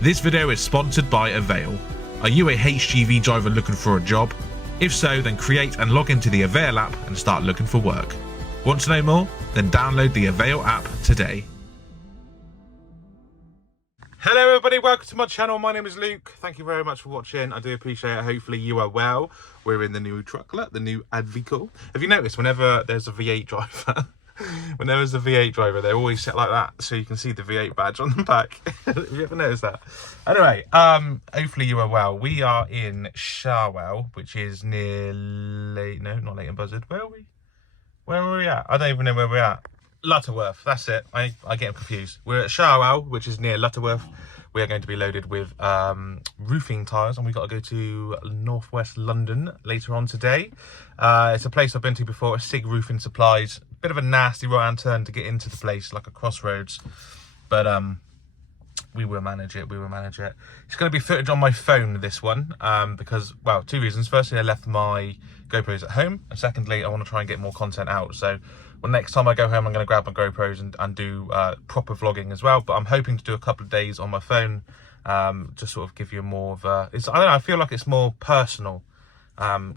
This video is sponsored by Avail. Are you a HGV driver looking for a job? If so, then create and log into the Avail app and start looking for work. Want to know more? Then download the Avail app today. Hello everybody, welcome to my channel. My name is Luke. Thank you very much for watching. I do appreciate it. Hopefully you are well. We're in the new trucklet, the new Advico. Have you noticed whenever there's a V8 driver, they're always set like that so you can see the V8 badge on the back. Have you ever noticed that? Anyway, hopefully you are well. We are in Sharwell, which is near not Leighton Buzzard. Where are we? Where are we at? I don't even know where we're at. Lutterworth, that's it. I get confused. We're at Sharwell, which is near Lutterworth. We are going to be loaded with roofing tiles, and we've got to go to northwest London later on today. It's a place I've been to before, Sig Roofing Supplies. Bit of a nasty right-hand turn to get into the place, like a crossroads, but we will manage it. It's going to be footage on my phone, this one, because, well, two reasons. Firstly, I left my GoPros at home, and secondly, I want to try and get more content out. So well, next time I go home, I'm going to grab my GoPros and do proper vlogging as well. But I'm hoping to do a couple of days on my phone, to sort of give you more of a, I don't know, I feel like it's more personal,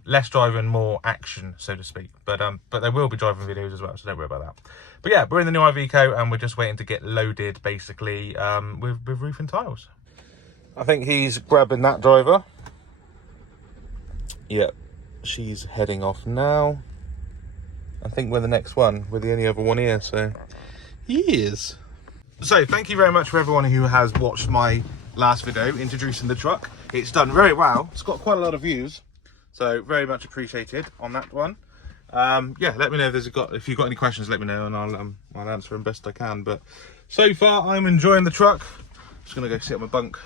less driving, more action, so to speak. But there will be driving videos as well, so don't worry about that. But yeah, we're in the new Iveco, and we're just waiting to get loaded, basically, with roofing tiles. I think he's grabbing that driver. Yep, she's heading off now. I think we're the next one. We're the only other one here, so he is. So thank you very much for everyone who has watched my last video introducing the truck. It's done very well. It's got quite a lot of views, so very much appreciated on that one. Yeah, let me know if you've got any questions. Let me know, and I'll answer them best I can. But so far, I'm enjoying the truck. Just gonna go sit on my bunk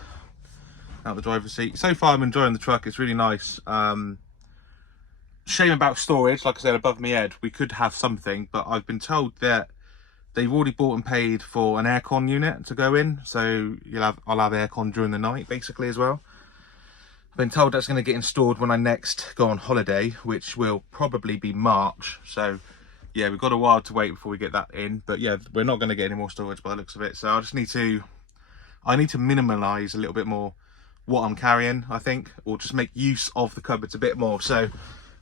out the driver's seat. So far, I'm enjoying the truck. It's really nice. Shame about storage, like I said, above my head. We could have something, but I've been told that they've already bought and paid for an aircon unit to go in, so I'll have aircon during the night, basically, as well. I've been told that's going to get installed when I next go on holiday, which will probably be March. So yeah, we've got a while to wait before we get that in. But yeah, we're not going to get any more storage by the looks of it. So I need to minimalise a little bit more what I'm carrying, I think, or just make use of the cupboards a bit more. So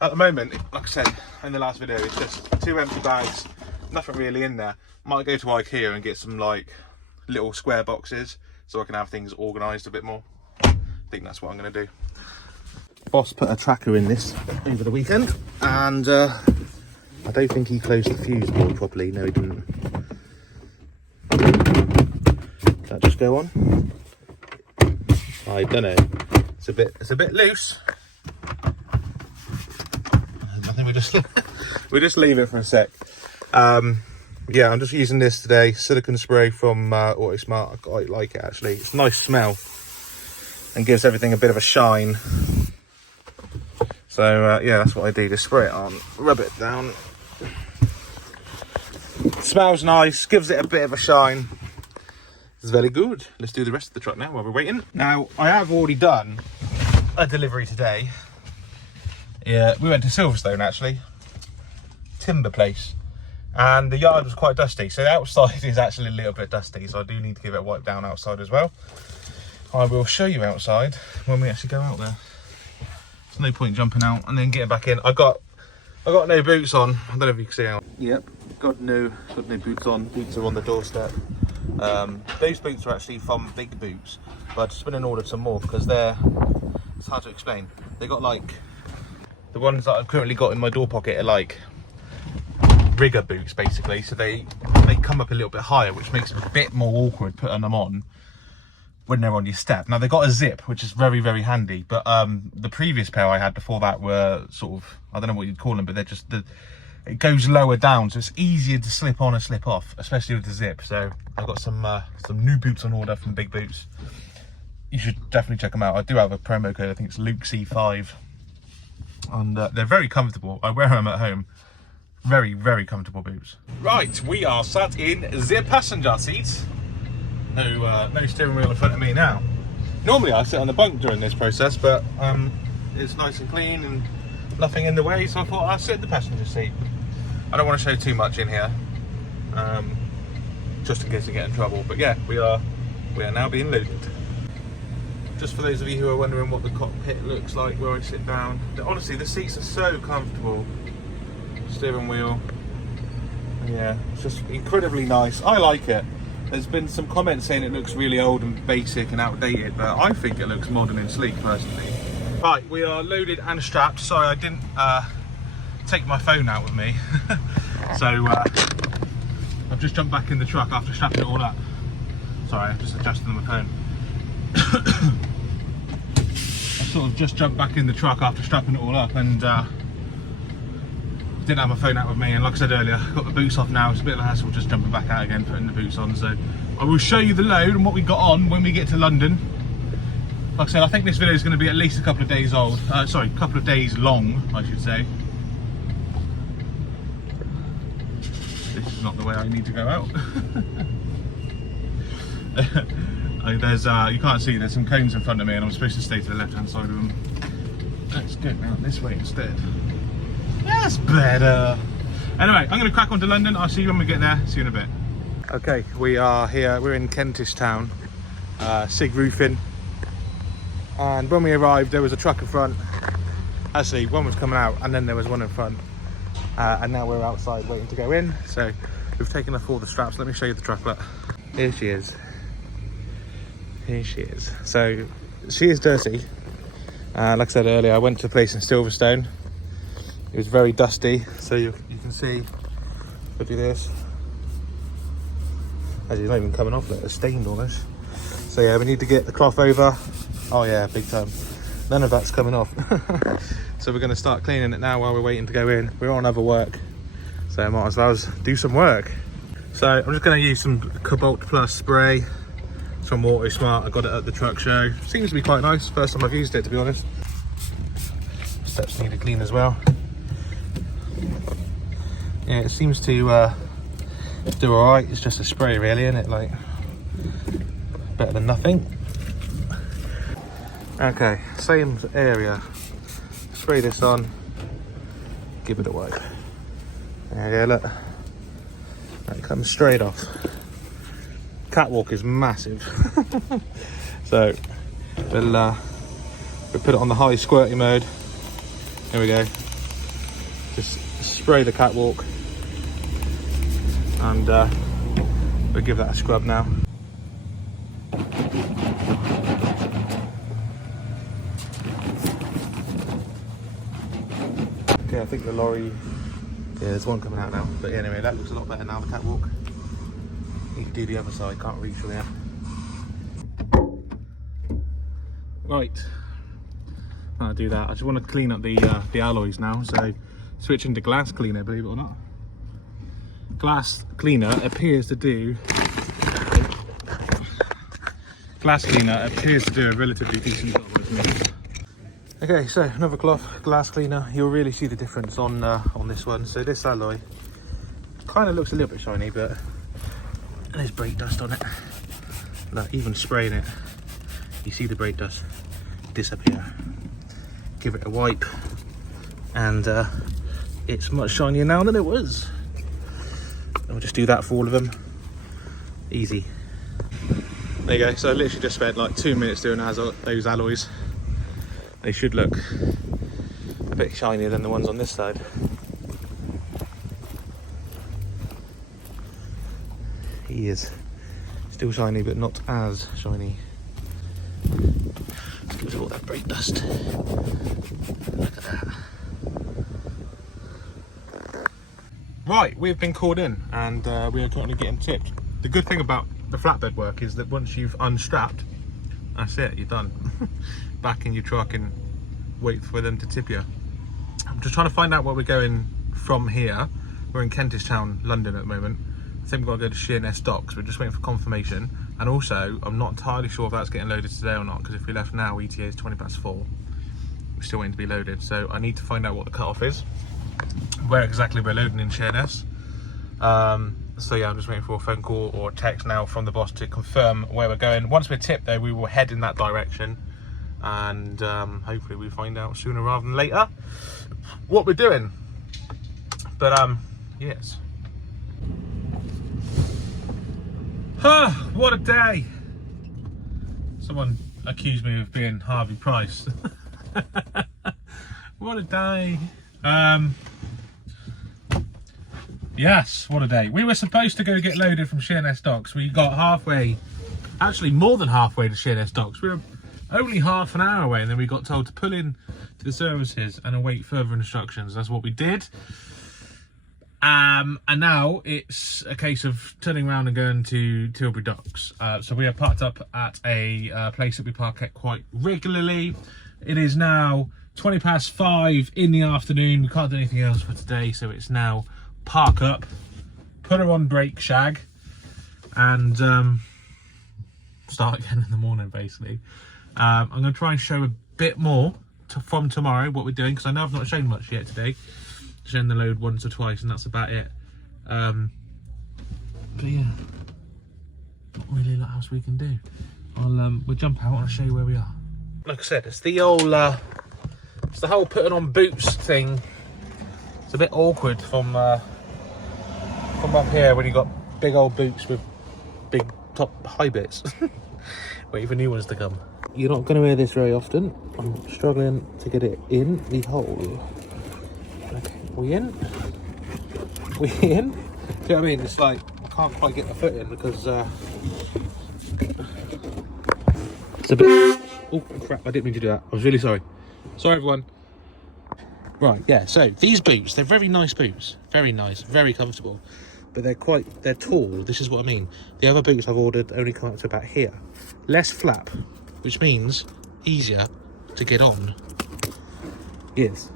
at the moment, like I said in the last video, it's just 2 empty bags, nothing really in there. Might go to IKEA and get some like little square boxes so I can have things organised a bit more. I think that's what I'm going to do. Boss put a tracker in this over the weekend, and I don't think he closed the fuse board properly. No, he didn't. Did that just go on? I don't know. It's a bit loose. I think we just leave it for a sec. Yeah, I'm just using this today, silicone spray from Autosmart. I quite like it, actually. It's a nice smell and gives everything a bit of a shine. So yeah, that's what I do. Just spray it on, rub it down. Smells nice, gives it a bit of a shine. It's very good. Let's do the rest of the truck now while we're waiting. Now, I have already done a delivery today. Yeah, we went to Silverstone, actually, timber place, and the yard was quite dusty. So the outside is actually a little bit dusty, so I do need to give it a wipe down outside as well. I will show you outside when we actually go out there. There's no point jumping out and then getting back in. I got no boots on. I don't know if you can see out. Yep, got no boots on. Boots are on the doorstep. Those boots are actually from Big Boots, but I've just been and ordered some more because it's hard to explain. They got like, the ones that I've currently got in my door pocket are like rigger boots, basically. So they come up a little bit higher, which makes it a bit more awkward putting them on when they're on your step. Now, they got a zip, which is very, very handy. But the previous pair I had before that were sort of, I don't know what you'd call them, but they're just, it goes lower down, so it's easier to slip on and slip off, especially with the zip. So I've got some new boots on order from Big Boots. You should definitely check them out. I do have a promo code. I think it's LukeC5. And they're very comfortable. I wear them at home. Very, very comfortable boots. Right, we are sat in the passenger seat. No steering wheel in front of me now. Normally I sit on the bunk during this process, but it's nice and clean and nothing in the way, so I thought I'd sit in the passenger seat. I don't want to show too much in here, just in case I get in trouble. But yeah, we are now being loaded. Just for those of you who are wondering what the cockpit looks like where I sit down. Honestly, the seats are so comfortable. Steering wheel. Yeah, it's just incredibly nice. I like it. There's been some comments saying it looks really old and basic and outdated, but I think it looks modern and sleek personally. Right, we are loaded and strapped. Sorry, I didn't take my phone out with me. So I've just jumped back in the truck after strapping it all up. Sorry, I'm just adjusting my phone. I sort of just jumped back in the truck after strapping it all up, and didn't have my phone out with me, and like I said earlier, got the boots off now. It's a bit of a hassle just jumping back out again, putting the boots on. So I will show you the load and what we got on when we get to London. Like I said, I think this video is going to be at least a couple of days old. Sorry, a couple of days long, I should say. This is not the way I need to go out. There's you can't see, there's some cones in front of me, and I'm supposed to stay to the left hand side of them. Let's go now this way instead. That's better. Anyway, I'm going to crack on to London. I'll see you when we get there. See you in a bit. Okay, we are here. We're in Kentish Town, Sig Roofing. And when we arrived, there was a truck in front. Actually, one was coming out, and then there was one in front. And now we're outside waiting to go in. So we've taken off all the straps. Let me show you the truck. Look, here she is. Here she is. So she is dirty. Like I said earlier, I went to a place in Silverstone. It was very dusty, so you can see. If I do this, as it's not even coming off, it's stained almost. So yeah, we need to get the cloth over. Oh yeah, big time. None of that's coming off. So we're going to start cleaning it now while we're waiting to go in. We're on other work, so I might as well do some work. So I'm just going to use some Cobalt Plus spray. It's from Water Smart. I got it at the truck show. Seems to be quite nice. First time I've used it, to be honest. Steps need to clean as well. Yeah, it seems to do all right. It's just a spray, really, isn't it? Like, better than nothing. Okay, same area. Spray this on. Give it a wipe. There you go, look. That comes straight off. Catwalk is massive. So we'll put it on the high squirty mode. Here we go. Just spray the catwalk, and we'll give that a scrub now. Okay, I think the lorry, yeah, there's one coming out now, but yeah, anyway, that looks a lot better now, the catwalk. You can do the other side, can't reach from there. Right, I'll do that. I just want to clean up the alloys now, so switching to glass cleaner, believe it or not. Glass cleaner appears to do a relatively decent job, I think. Okay, so another cloth, glass cleaner. You'll really see the difference on this one. So this alloy kind of looks a little bit shiny, but there's brake dust on it. Look, even spraying it, you see the brake dust disappear. Give it a wipe, and it's much shinier now than it was. I'll just do that for all of them. Easy. There you go. So I literally just spent like 2 minutes doing those alloys. They should look a bit shinier than the ones on this side. He is still shiny, but not as shiny. Let's get rid of all that brake dust. Look at that. Right, we've been called in, and we are currently getting tipped. The good thing about the flatbed work is that once you've unstrapped, that's it, you're done. Back in your truck and wait for them to tip you. I'm just trying to find out where we're going from here. We're in Kentish Town, London at the moment. I think we've got to go to Sheerness Docks. We're just waiting for confirmation. And also, I'm not entirely sure if that's getting loaded today or not, because if we left now, ETA is 4:20. We're still waiting to be loaded. So I need to find out what the cut-off is, where exactly we're loading in Sheerness. So yeah, I'm just waiting for a phone call or a text now from the boss to confirm where we're going. Once we're tipped though, we will head in that direction, and hopefully we find out sooner rather than later what we're doing. But yes. What a day. Someone accuse me of being Harvey Price. What a day. Yes, what a day. We were supposed to go get loaded from Sheerness Docks. We got halfway, actually more than halfway to Sheerness Docks. We were only half an hour away, and then we got told to pull in to the services and await further instructions. That's what we did. And now it's a case of turning around and going to Tilbury Docks. So we are parked up at a place that we park at quite regularly. It is now 5:20 in the afternoon. We can't do anything else for today, so it's now park up, put her on brake shag, and start again in the morning, basically. I'm going to try and show a bit more from tomorrow what we're doing, because I know I've not shown much yet today. Shown the load once or twice, and that's about it. But yeah, not really a lot else we can do. We'll jump out and I'll show you where we are. Like I said, it's the old it's the whole putting on boots thing. It's a bit awkward from up here when you got big old boots with big top high bits. Wait for new ones to come. You're not going to wear this very often. I'm struggling to get it in the hole. Okay, we in? We in? Do you know what I mean? It's like I can't quite get my foot in because it's a bit. Oh crap! I didn't mean to do that. I was really sorry. Sorry, everyone. Right, yeah. So these boots, they're very nice boots. Very nice, very comfortable. But they're tall. This is what I mean. The other boots I've ordered only come up to about here. Less flap, which means easier to get on. Yes.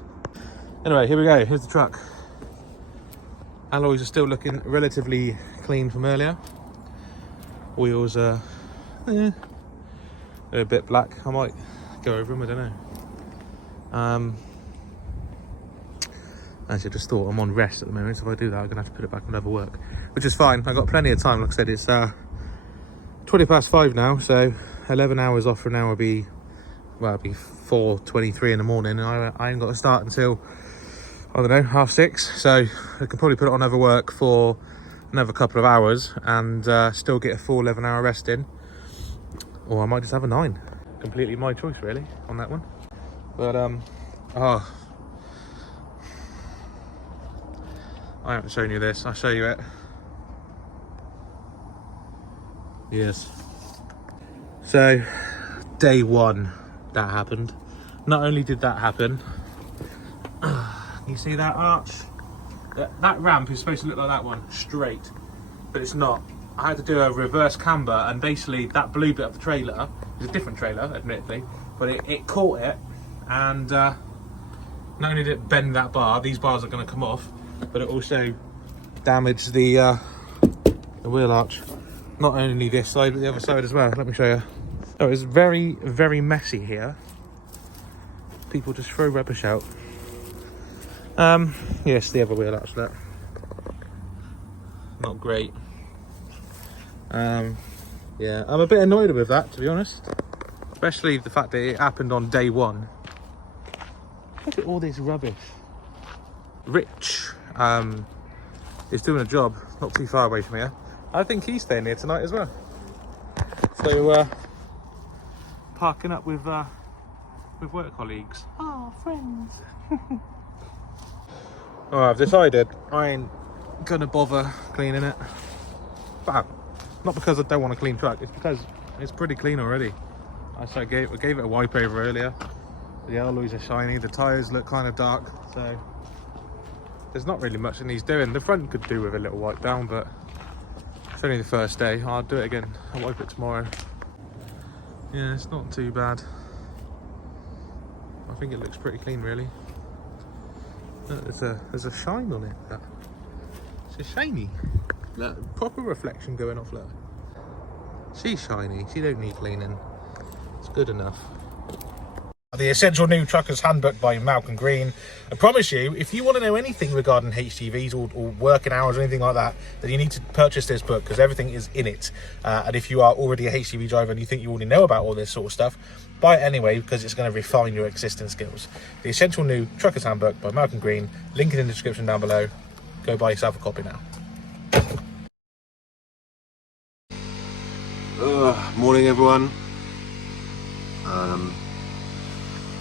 Anyway, here we go. Here's the truck. Alloys are still looking relatively clean from earlier. Wheels are they're a bit black. I might go over them, I don't know. Actually, I just thought I'm on rest at the moment, so if I do that, I'm going to have to put it back on other work, which is fine. I've got plenty of time. Like I said, it's 5:20 now, so 11 hours off from now will be, well, it'll be 4:23 in the morning, and I ain't got to start until, I don't know, 6:30, so I can probably put it on other work for another couple of hours and still get a full 11-hour rest in, or I might just have a 9. Completely my choice, really, on that one. But I haven't shown you this. I'll show you it. Yes. So, day 1, that happened. Not only did that happen, you see that arch? That ramp is supposed to look like that one, straight, but it's not. I had to do a reverse camber, and basically that blue bit of the trailer is a different trailer, admittedly, but it caught it, and not only did it bend that bar, these bars are going to come off, but it also damaged the wheel arch. Not only this side, but the other side as well. Let me show you. Oh, it's very, very messy here. People just throw rubbish out. Yes, the other wheel arch, look. Not great. Yeah, I'm a bit annoyed with that, to be honest. Especially the fact that it happened on day 1. Look at all this rubbish. Rich is doing a job not too far away from here. I think he's staying here tonight as well. So parking up with work colleagues. Oh, friends. I've decided I ain't gonna bother cleaning it. But not because I don't want a clean truck, it's because it's pretty clean already. I gave it a wipe over earlier. The alloys are shiny, the tyres look kind of dark, so there's not really much that needs doing. The front could do with a little wipe down, but it's only the first day. I'll do it again. I'll wipe it tomorrow. Yeah, it's not too bad. I think it looks pretty clean, really. Look, there's a shine on it. Look. It's just shiny. Look, proper reflection going off. Look, she's shiny. She don't need cleaning. It's good enough. The Essential New Trucker's Handbook by Malcolm Green. I promise you, if you want to know anything regarding HGVs or working hours or anything like that, then you need to purchase this book, because everything is in it. And if you are already a HGV driver and you think you already know about all this sort of stuff, buy it anyway, because it's going to refine your existing skills. The Essential New Trucker's Handbook by Malcolm Green. Link in the description down below. Go buy yourself a copy now. Morning, everyone.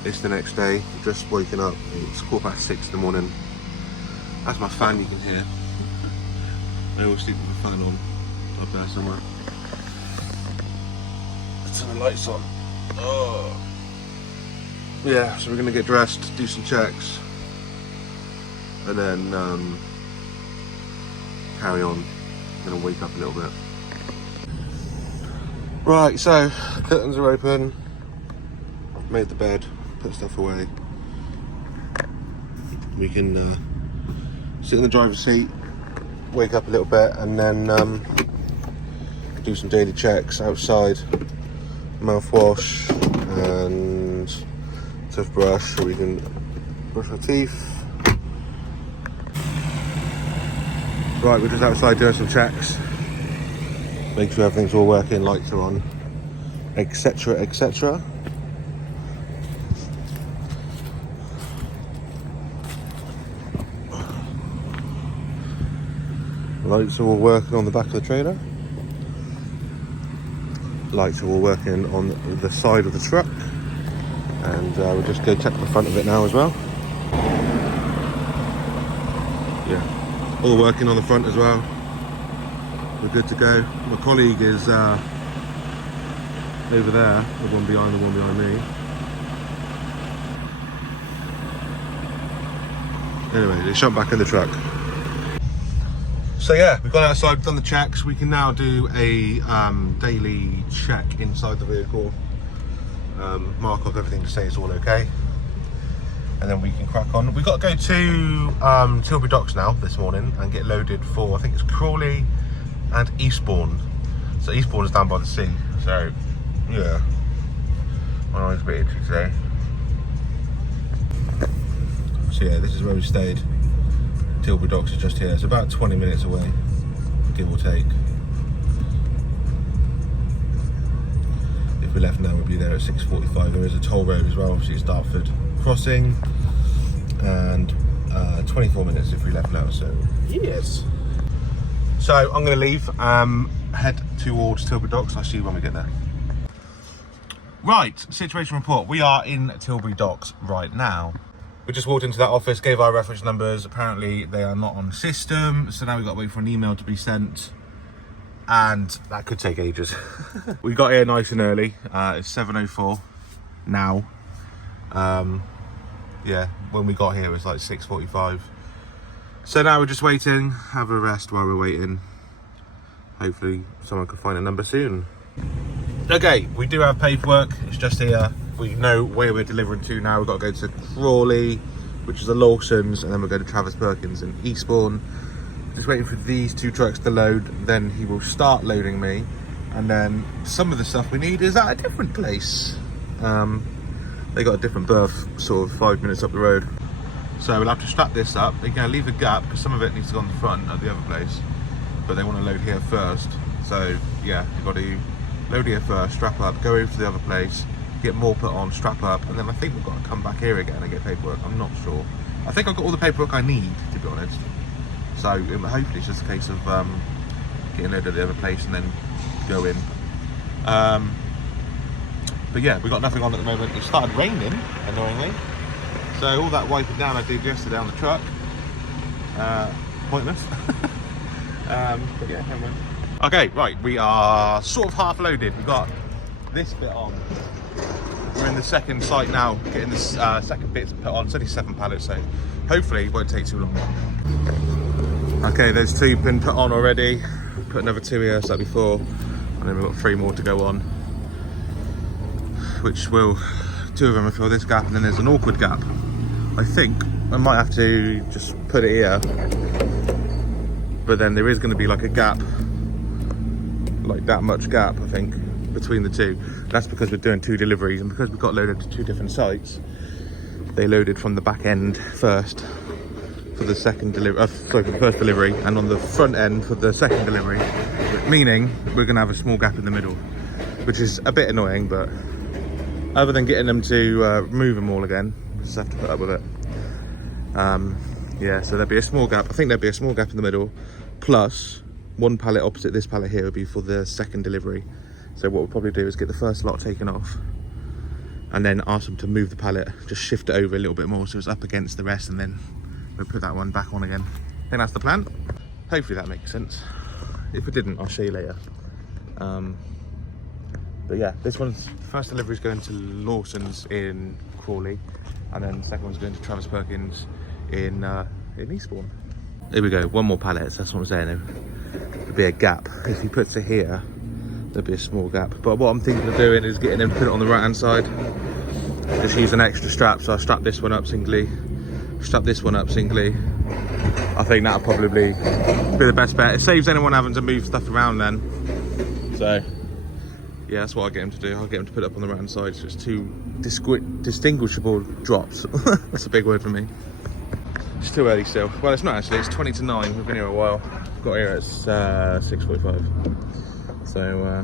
It's the next day, just waking up. It's 6:15 in the morning. That's my fan you can hear. I always sleep with the fan on up there somewhere. Let's turn the lights on. Oh. Yeah, so we're gonna get dressed, do some checks, and then carry on. I'm gonna wake up a little bit. Right, so curtains are open. I've made the bed, put stuff away. We can sit in the driver's seat, wake up a little bit, and then do some daily checks outside. Mouthwash and toothbrush so we can brush our teeth. Right, we're just outside doing some checks. Make sure everything's all working, lights are on, etc, etc. Lights are all working on the back of the trailer. Lights are all working on the side of the truck. And we'll just go check the front of it now as well. Yeah, all working on the front as well. We're good to go. My colleague is over there, the one behind me. Anyway, they shut back in the truck. So yeah, we've gone outside, done the checks. We can now do a daily check inside the vehicle. Mark off everything to say it's all okay. And then we can crack on. We've got to go to Tilbury Docks now this morning and get loaded for, I think it's Crawley and Eastbourne. So Eastbourne is down by the sea. So yeah, my eyes a bit itchy today. So yeah, this is where we stayed. Tilbury Docks is just here. It's about 20 minutes away, give or take. If we left now, we'd be there at 6:45. There is a toll road as well, obviously it's Dartford crossing, and 24 minutes if we left now. So yes. So I'm going to leave, head towards Tilbury Docks. I'll see you when we get there. Right, situation report. We are in Tilbury Docks right now. We just walked into that office, gave our reference numbers. Apparently they are not on system, so now we've got to wait for an email to be sent, and that could take ages. We got here nice and early. It's 7:04 now. Yeah, when we got here it was like 6:45. So now we're just waiting, have a rest while we're waiting. Hopefully someone can find a number soon. Okay, we do have paperwork, it's just here. We know where we're delivering to now. We've got to go to Crawley, which is the Lawsons, and then we'll go to Travis Perkins in Eastbourne. Just waiting for these two trucks to load, then he will start loading me. And then some of the stuff we need is at a different place. They got a different berth, sort of 5 minutes up the road. So we'll have to strap this up. They're going to leave a gap, because some of it needs to go on the front at the other place. But they want to load here first. So yeah, you've got to load here first, strap up, go over to the other place, get more put on, strap up, and then I think we've got to come back here again and get paperwork. I'm not sure. I think I've got all the paperwork I need, to be honest. So hopefully it's just a case of getting loaded at the other place and then go in. But yeah, we've got nothing on at the moment. It started raining, annoyingly. So all that wiping down I did yesterday on the truck, pointless. But yeah, never mind. Okay, right, we are sort of half loaded. We've got this bit on. We're in the second site now, getting this second bits put on. It's only 7 pallets, so hopefully it won't take too long. Okay, there's 2 been put on already. Put another 2 here, so that'll be 4. And then we've got 3 more to go on. Which will, 2 of them will fill this gap, and then there's an awkward gap. I think I might have to just put it here. But then there is going to be like a gap, like that much gap, I think, between the 2. That's because we're doing 2 deliveries, and because we've got loaded to 2 different sites, they loaded from the back end first for the second delivery, sorry, for the first delivery, and on the front end for the second delivery, meaning we're going to have a small gap in the middle, which is a bit annoying, but other than getting them to move them all again, we just have to put up with it. Yeah, so there'll be a small gap. I think there'll be a small gap in the middle, plus 1 pallet opposite this pallet here will be for the second delivery. So what we'll probably do is get the first lot taken off, and then ask them to move the pallet, just shift it over a little bit more so it's up against the rest, and then we'll put that one back on again. I think that's the plan. Hopefully that makes sense. If it didn't, I'll show you later. But yeah, this one's, first delivery is going to Lawson's in Crawley, and then the second one's going to Travis Perkins in Eastbourne. Here we go, one more pallet, so that's what I'm saying. There'll be a gap. If he puts it here, there'll be a small gap. But what I'm thinking of doing is getting him to put it on the right hand side. Just use an extra strap, so I strap this one up singly, strap this one up singly. I think that'll probably be the best bet. It saves anyone having to move stuff around then. So yeah, that's what I'll get him to do. I'll get him to put it up on the right hand side so it's two distinguishable drops. That's a big word for me. It's too early still. Well, it's not actually, it's 20 to 9. We've been here a while. Got here at 6:45. So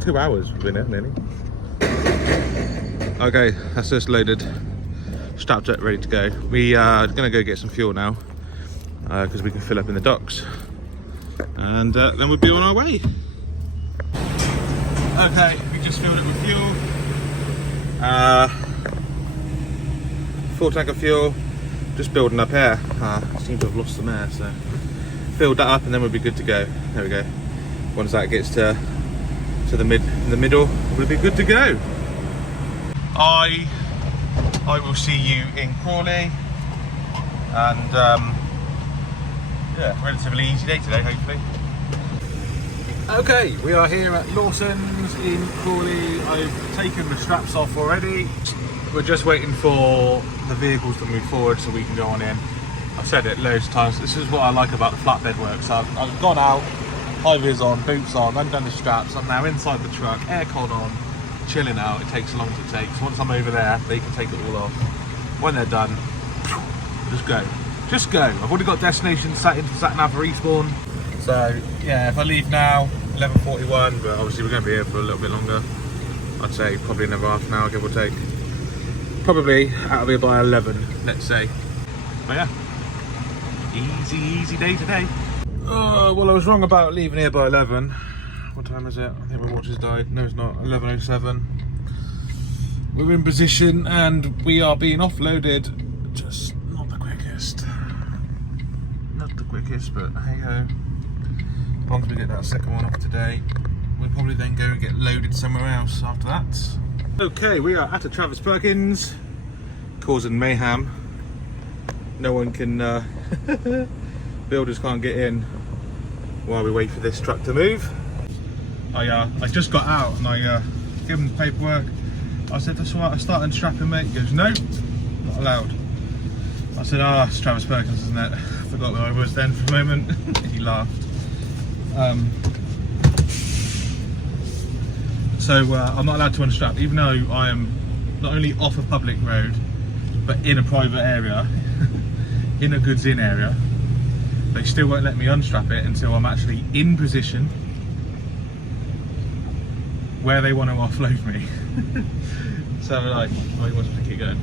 2 hours we've been here nearly. Okay, that's just loaded. Strapped up, ready to go. We are gonna go get some fuel now because we can fill up in the docks, and then we'll be on our way. Okay, we just filled it with fuel. Full tank of fuel. Just building up air. I seem to have lost some air, so build that up and then we'll be good to go. There we go. Once that gets to the middle, we'll be good to go. I will see you in Crawley, and yeah, relatively easy day today, hopefully. Okay, we are here at Lawson's in Crawley. I've taken the straps off already. We're just waiting for the vehicles to move forward so we can go on in. I've said it loads of times, this is what I like about the flatbed work. So I've gone out, high vis on, boots on, undone the straps, I'm now inside the truck, aircon on, chilling out. It takes as long as it takes. Once I'm over there, they can take it all off. When they're done, just go. Just go. I've already got destination set into satnav for Eastbourne. So yeah, if I leave now, 11:41, but obviously we're going to be here for a little bit longer. I'd say probably another half an hour, give or take. Probably out of here by 11, let's say. But yeah, easy day today. Well, I was wrong about leaving here by 11. What time is it? I think my watch has died. No, it's not. 11:07. We're in position and we are being offloaded. Just not the quickest. Not the quickest, but hey ho. As long as we get that second one off today, we'll probably then go and get loaded somewhere else after that. Okay, we are at a Travis Perkins, causing mayhem. No one can, builders can't get in while we wait for this truck to move. I just got out and I gave him the paperwork. I said, that's all right, I started unstrapping, mate. He goes, no, not allowed. I said, it's Travis Perkins, isn't it? I forgot where I was then for a moment. He laughed. So I'm not allowed to unstrap, even though I am not only off a public road, but in a private area, in a goods in area. They still won't let me unstrap it until I'm actually in position where they want to offload me. So like, he wants me to keep going.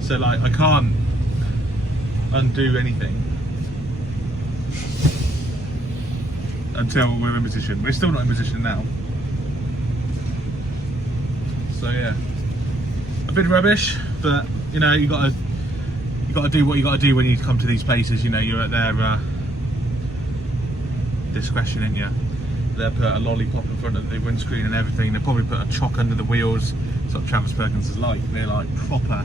So like, I can't undo anything until we're in position. We're still not in position now. So yeah, a bit rubbish, but you know, you gotta do what you gotta do when you come to these places. You know, you're at their discretion, ain't you? They'll put a lollipop in front of the windscreen and everything. They'll probably put a chock under the wheels. That's what Travis Perkins is like. They're like proper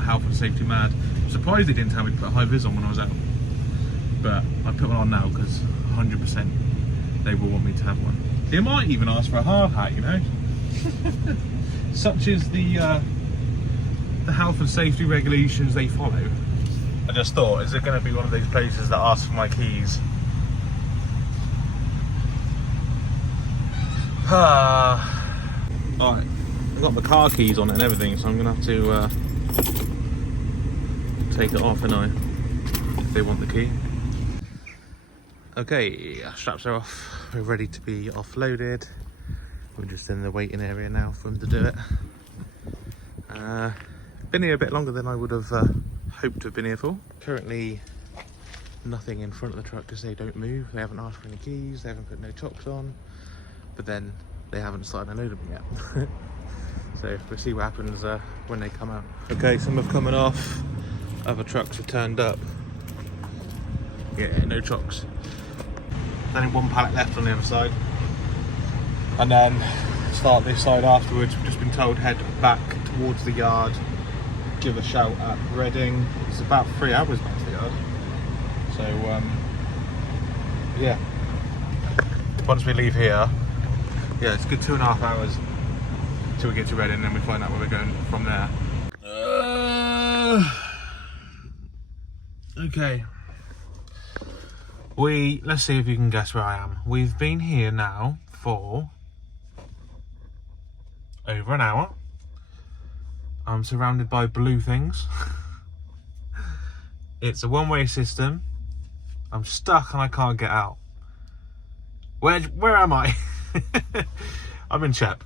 health and safety mad. I'm surprised they didn't tell me to put a high vis on when I was out, but I put one on now because 100% they will want me to have one. They might even ask for a hard hat, you know. Such is the health and safety regulations they follow. I just thought, is it going to be one of those places that asks for my keys? Alright, I've got my car keys on it and everything, so I'm going to have to take it off, and if they want the key. Okay, straps are off. We're ready to be offloaded. We're just in the waiting area now for them to do it. Been here a bit longer than I would have hoped to have been here for. Currently nothing in front of the truck because they don't move. They haven't asked for any keys, they haven't put no chocks on, but then they haven't started unloading me yet. So we'll see what happens when they come out. Okay, some have coming off, other trucks have turned up. Yeah, no trucks. There's only one pallet left on the other side. And then start this side afterwards. We've just been told head back towards the yard, give a shout at Reading. It's about 3 hours back to the yard. So yeah, once we leave here, yeah, it's a good 2.5 hours till we get to Reading, and then we find out where we're going from there. Okay, let's see if you can guess where I am. We've been here now for over an hour. I'm surrounded by blue things. It's a one-way system. I'm stuck and I can't get out. Where am I? I'm in Chep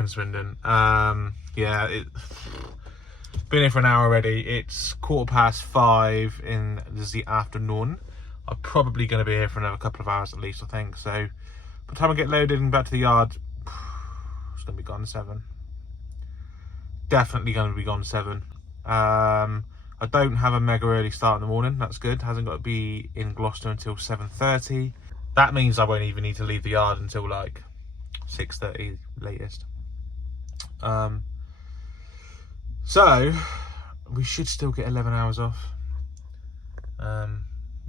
in Swindon. Yeah, been here for an hour already. It's 5:15 in the afternoon. I'm probably going to be here for another couple of hours at least, I think. So by the time I get loaded and back to the yard, it's going to be gone 7. Definitely going to be gone 7. I don't have a mega early start in the morning. That's good. Hasn't got to be in Gloucester until 7:30. That means I won't even need to leave the yard until like 6:30 latest. So we should still get 11 hours off.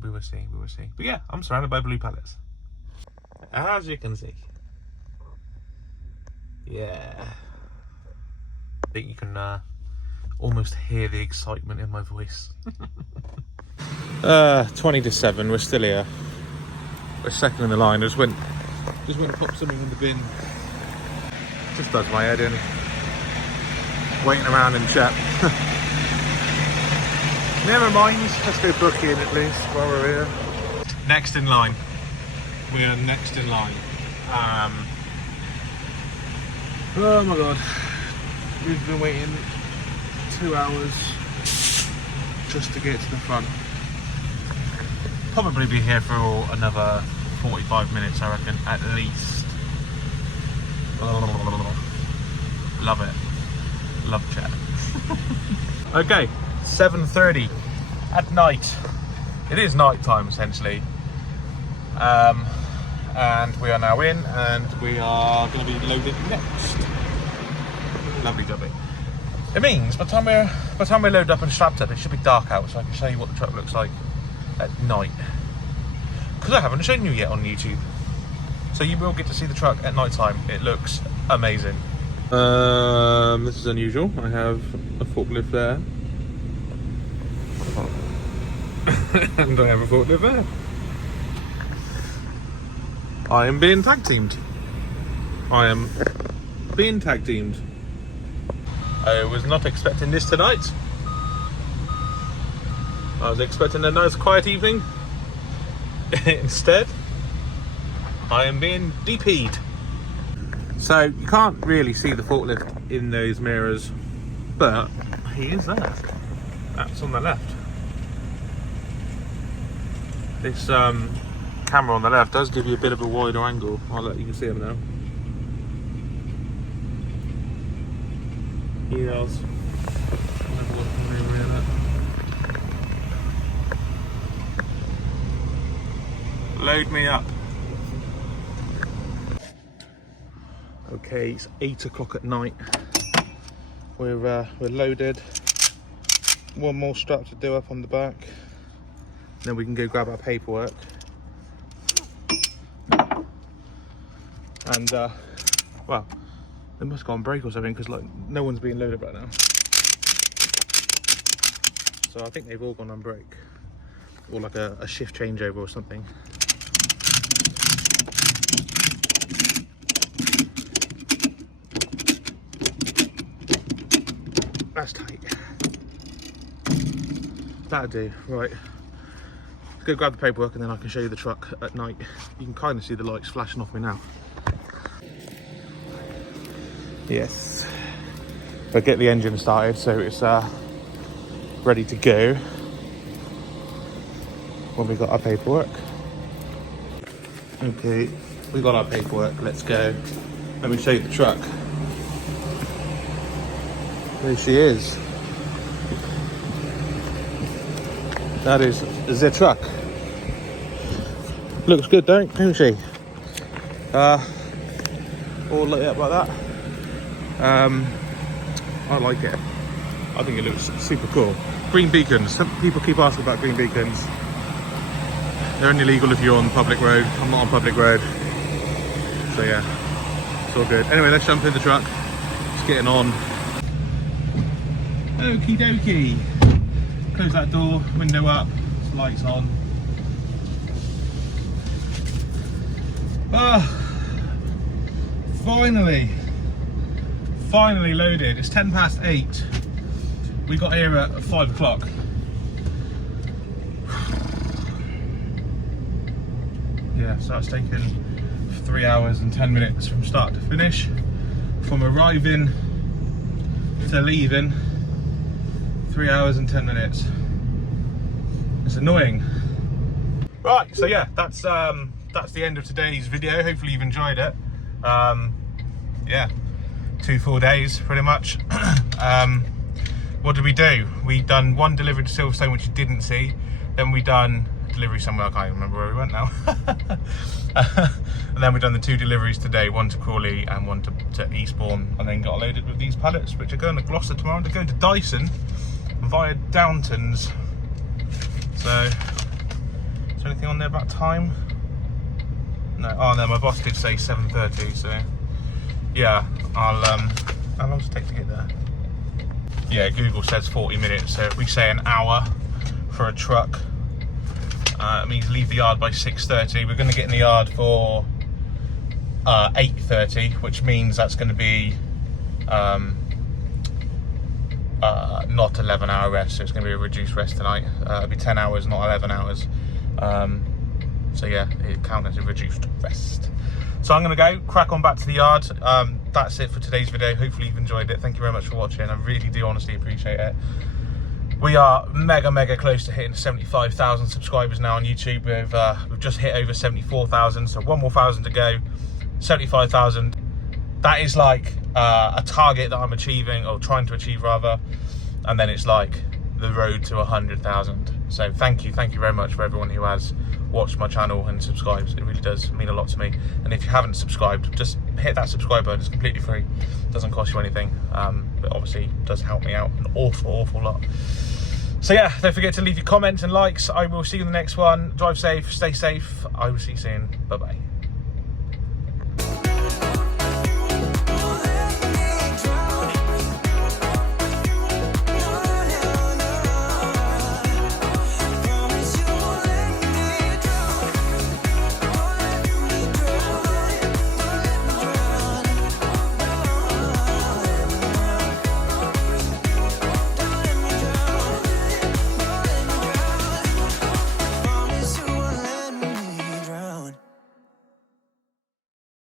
We will see. But yeah, I'm surrounded by blue pallets, as you can see. Yeah, I think you can almost hear the excitement in my voice. 20 to 7, we're still here. We're second in the line. Just went to pop something in the bin. Just does my head in. Waiting around in chat. Never mind, let's go book in at least while we're here. Next in line. We are next in line. Oh my god. We've been waiting 2 hours just to get to the front. Probably be here for another 45 minutes, I reckon, at least. Love it. Love chat. Okay, 7:30 at night. It is night time essentially. And we are now in, and we are going to be loaded next. Lovely jubbly. It means by the time we're loaded up and strapped up, it should be dark out, so I can show you what the truck looks like at night. Because I haven't shown you yet on YouTube. So you will get to see the truck at night time. It looks amazing. This is unusual. I have a forklift there. And I have a forklift there. I am being tag teamed. I was not expecting this tonight. I was expecting a nice quiet evening. Instead, I am being DP'd. So you can't really see the forklift in those mirrors, but he is there. That's on the left. This camera on the left does give you a bit of a wider angle. I'll let you can see him now. He does. Load me up. Okay, it's 8 o'clock at night. We're loaded. One more strap to do up on the back. Then we can go grab our paperwork. And well, they must go on break or something, because like no one's being loaded right now. So I think they've all gone on break, or like a shift changeover or something. That's tight. That'll do. Right. Let's go grab the paperwork and then I can show you the truck at night. You can kind of see the lights flashing off me now. Yes. I'll get the engine started so it's ready to go when we got our paperwork. Okay, we got our paperwork, let's go. Let me show you the truck. There she is. That is the truck. Looks good, don't she? All lit up like that. I like it. I think it looks super cool. Green beacons. Some people keep asking about green beacons. They're only legal if you're on public road. I'm not on public road. So yeah, it's all good. Anyway, let's jump in the truck. Just getting on. Okie dokie. Close that door, window up, lights on. Finally loaded. It's 8:10. We got here at 5 o'clock. Yeah, so it's taken 3 hours and 10 minutes from start to finish. From arriving to leaving, 3 hours and 10 minutes. It's annoying. Right, so yeah, that's the end of today's video. Hopefully you've enjoyed it. Yeah, 2 full days pretty much. What did we do? We done one delivery to Silverstone, which you didn't see. Then we done delivery somewhere, I can't even remember where we went now. And then we done the 2 deliveries today, one to Crawley and one to Eastbourne, and then got loaded with these pallets, which are going to Gloucester tomorrow. They're going to Dyson via Downtons. So, is there anything on there about time? No. Oh no, my boss did say 7:30. So, yeah, I'll. How long does it take to get there? Yeah, Google says 40 minutes. So if we say an hour for a truck, it means leave the yard by 6:30. We're going to get in the yard for 8:30, which means that's going to be not 11-hour rest. So it's going to be a reduced rest tonight. It'll be 10 hours, not 11 hours. So yeah, it counts as a reduced rest. So I'm going to go crack on back to the yard. That's it for today's video. Hopefully you've enjoyed it. Thank you very much for watching. I really do honestly appreciate it. We are mega close to hitting 75,000 subscribers now on YouTube. We've just hit over 74,000, so 1 more thousand to go. 75,000. That is like a target that I'm achieving, or trying to achieve rather. And then it's like the road to 100,000. So thank you very much for everyone who has watched my channel and subscribes. It really does mean a lot to me. And if you haven't subscribed, just hit that subscribe button. It's completely free. It doesn't cost you anything, but obviously does help me out an awful lot. So yeah, don't forget to leave your comments and likes. I will see you in the next one. Drive safe, stay safe. I will see you soon. Bye bye.